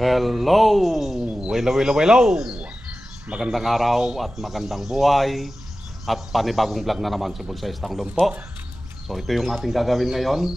Hello! Hello, hello, hello! Magandang araw at magandang buhay at panibagong vlog na naman si Bonsai Tanglumpo. So ito yung ating gagawin ngayon,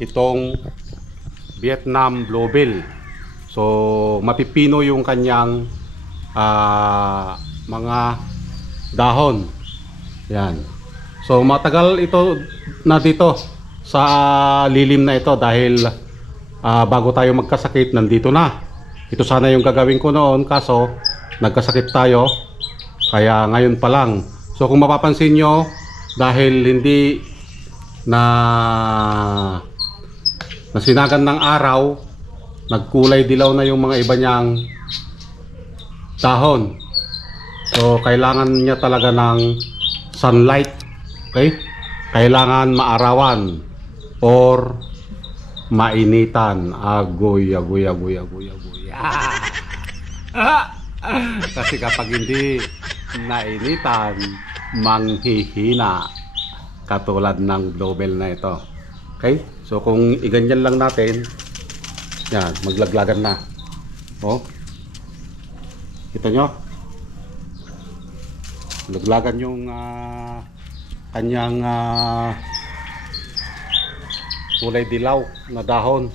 itong Vietnam Bluebill. So mapipino yung kanyang mga dahon. Yan. So matagal ito na dito sa lilim na ito dahil bago tayo magkasakit nandito na. Ito sana yung gagawin ko noon kaso nagkasakit tayo kaya ngayon pa lang. So kung mapapansin nyo dahil hindi na nasinagan ng araw, nagkulay dilaw na yung mga iba niyang dahon. So kailangan niya talaga ng sunlight. Okay? Kailangan maarawan or mainitan. Agoy. Kasi kapag hindi nainitan, manghihina. Katulad ng bluebell na ito. Okay? So kung iganyan lang natin, yan, maglaglagan na. Oh. Kita nyo? Laglagan yung kanyang kulay dilaw na dahon.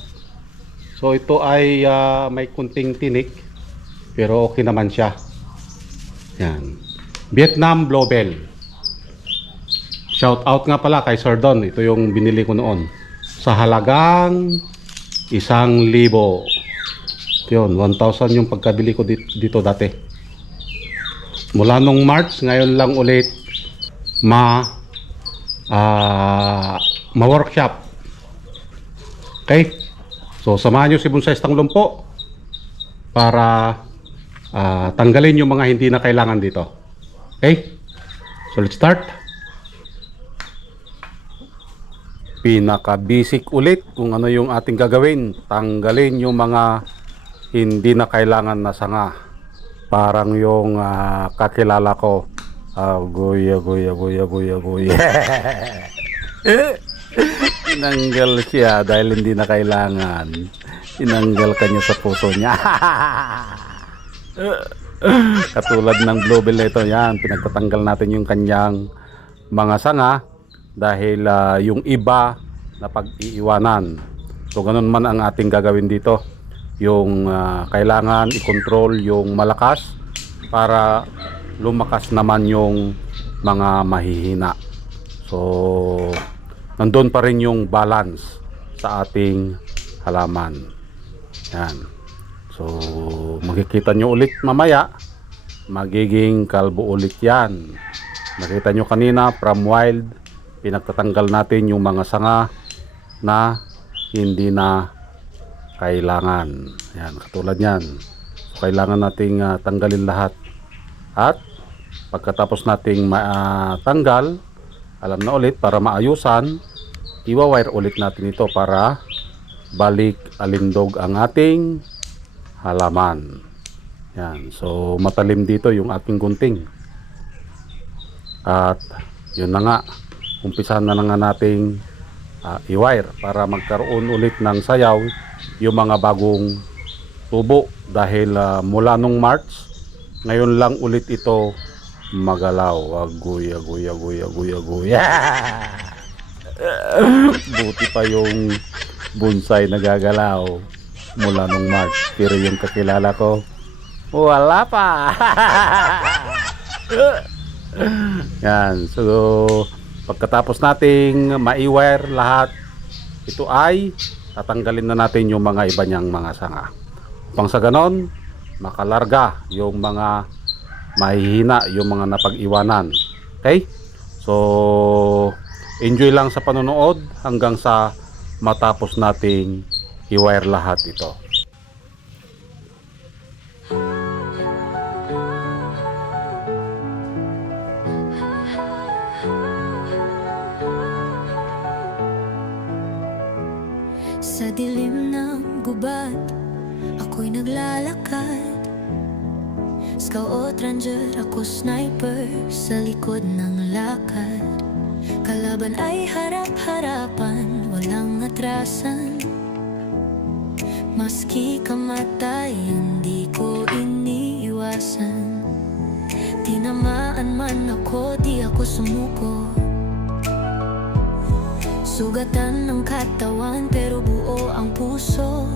So ito ay may kunting tinik pero okay naman siya. Yan. Vietnam Bluebell. Shout out nga pala kay Sir Don. Ito yung binili ko noon sa halagang 1,000. Yun, 1,000 yung pagkabili ko dito dati. Mula nung March, ngayon lang ulit ma-workshop. Okay? So samahan nyo si Bonsai Tanglumpo para tanggalin yung mga hindi na kailangan dito. Okay? So let's start. Pinaka-basic ulit kung ano yung ating gagawin. Tanggalin yung mga hindi na kailangan na sanga. Parang yung kakilala ko. Agoy. Tinanggal siya dahil hindi na kailangan. Tinanggal kanya sa puso niya. Katulad ng bluebell na ito, yan, pinagtatanggal natin yung kanyang mga sanga dahil yung iba na pag-iiwanan. So ganun man ang ating gagawin dito. Yung kailangan i-control yung malakas para lumakas naman yung mga mahihina. So nandun pa rin yung balance sa ating halaman. Yan. So makikita nyo ulit mamaya, magiging kalbo ulit yan. Nakita nyo kanina from wild, pinagtatanggal natin yung mga sanga na hindi na kailangan. Yan, katulad yan. So kailangan nating tanggalin lahat. At pagkatapos nating tanggal, alam na ulit, para maayusan, iwa-wire ulit natin ito para balik alindog ang ating halaman. Yan. So matalim dito yung ating gunting. At yun na nga, umpisahan na nga nating i-wire para magkaroon ulit ng sayaw yung mga bagong tubo dahil mula nung March, ngayon lang ulit ito magalaw. Agoy. Buti pa yung bonsai nagagalaw mula nung March, pero yung kakilala ko wala pa. Yan. So pagkatapos nating ma-wire lahat, ito ay tatanggalin na natin yung mga iba niyang mga sanga. Upang sa ganon, makalarga yung mga mahihina, yung mga napag-iwanan. Okay? So enjoy lang sa panonood hanggang sa matapos nating i-wire lahat ito. Sa dilim ng gubat, ako'y naglalakad. Scout ranger, ako sniper sa likod ng lakad. Kalaban ay harap-harapan, walang atrasan. Maski kamatayan di ko iniiwasan. Tinamaan man ako, di ako sumuko. Sugatan ng katawan pero buo ang puso.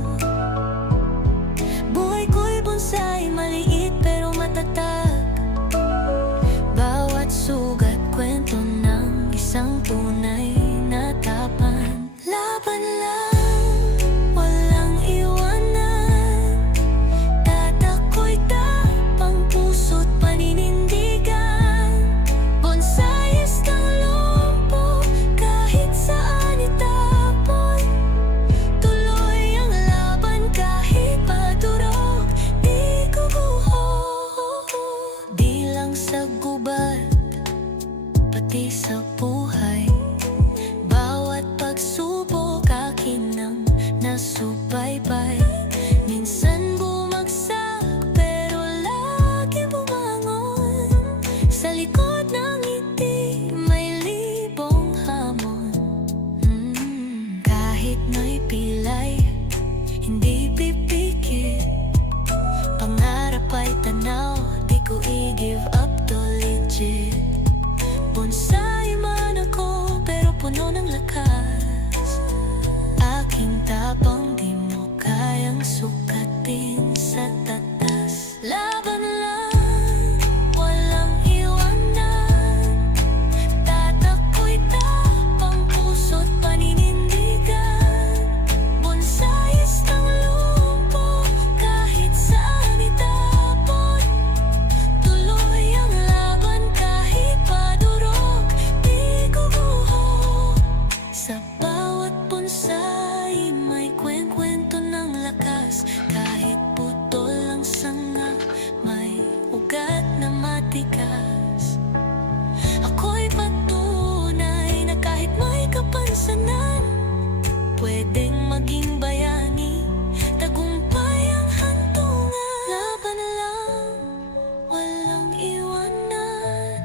Buhay ko'y bonsai, maliit pero matatag. Bawat sugat, kwento ng isang tunay na tapan. Laban lang, walang iwanan. Tatako'y tapang puso't paninindigan. Bonsais ng lumpo, kahit saan itapon. Tuloy ang laban kahit padurog, di guguho. Di lang sa gubat, pati sa buhay. Bawat pagsubok akin ang nasubaybay. Minsan bumagsak pero lagi bumangon. Sa likod ng ngiti may libong hamon. Kahit na'y pilay, hindi pipikit. Pangarap ay tanaw, di ko i-give up to legit. Bonsai man ako, pero puno ng lakas. Aking tapang di mo kayang sukatin sa tatas. Laban lang, walang iwanan. Tatako'y tapang puso't paninindigan. Bonsais ng lumpo, kahit saan itapon. Tuloy ang laban kahit padurog, di guguho. Sa bawat bonsai may kwento ng lakas. Kahit putol ang sanga, may ugat na matikas. Ako'y patunay na kahit may kapansanan, pwedeng maging bayani, tagumpay ang hantungan. Laban lang, walang iwanan.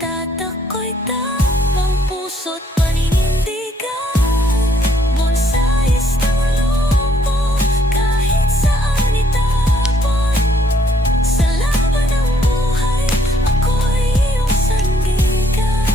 Tatako'y tapang puso't paninindigan. Bonsais ng lumpo, kahit saan itapon. Sa laban ng buhay, ako'y iyong sandigan.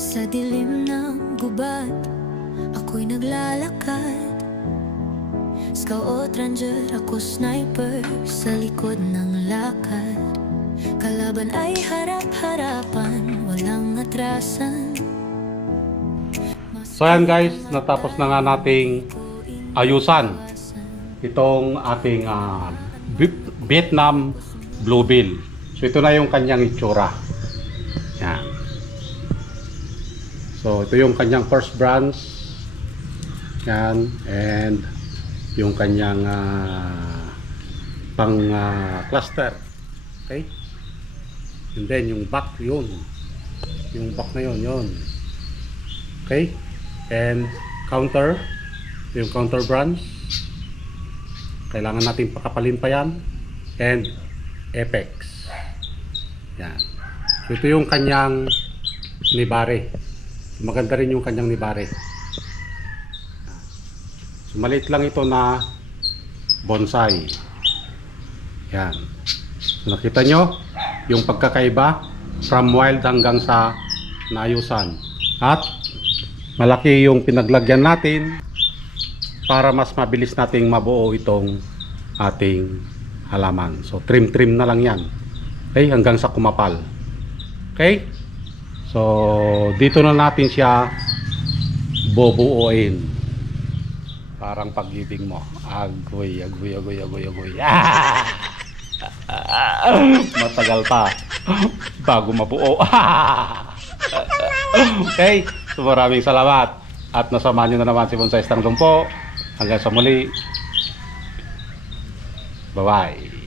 Sa dilim ng gubat, ako'y naglalakad. Scout ranger, ako sniper sa likod ng lakad. Kalaban ay harap-harapan, walang atrasan. So ayan guys, natapos na nga nating ayusan itong ating Vietnam Bluebill. So ito na yung kanyang itsura. Yan. So ito yung kanyang first branch. Yan. And yung kanyang pang cluster. Okay? And then yung back yun. Yung back na yun. Okay? And counter. Yung counter branch. Kailangan natin pakapalin pa yan. And apex. Yan. So ito yung kanyang nibare. Maganda rin yung kanyang nibare. So maliit lang ito na bonsai. Yan. So nakita nyo yung pagkakaiba from wild hanggang sa naayusan. At malaki yung pinaglagyan natin para mas mabilis nating mabuo itong ating halaman. So trim-trim na lang yan. Okay, hanggang sa kumapal. Okay? So dito na natin siya bubuuin. Parang pag-ibig mo. Agoy. Matagal pa bago mabuo. Okay, so maraming salamat. At nasamahan nyo na naman si Bonsais ng Lumpo. Hanggang sa muli. Bye-bye.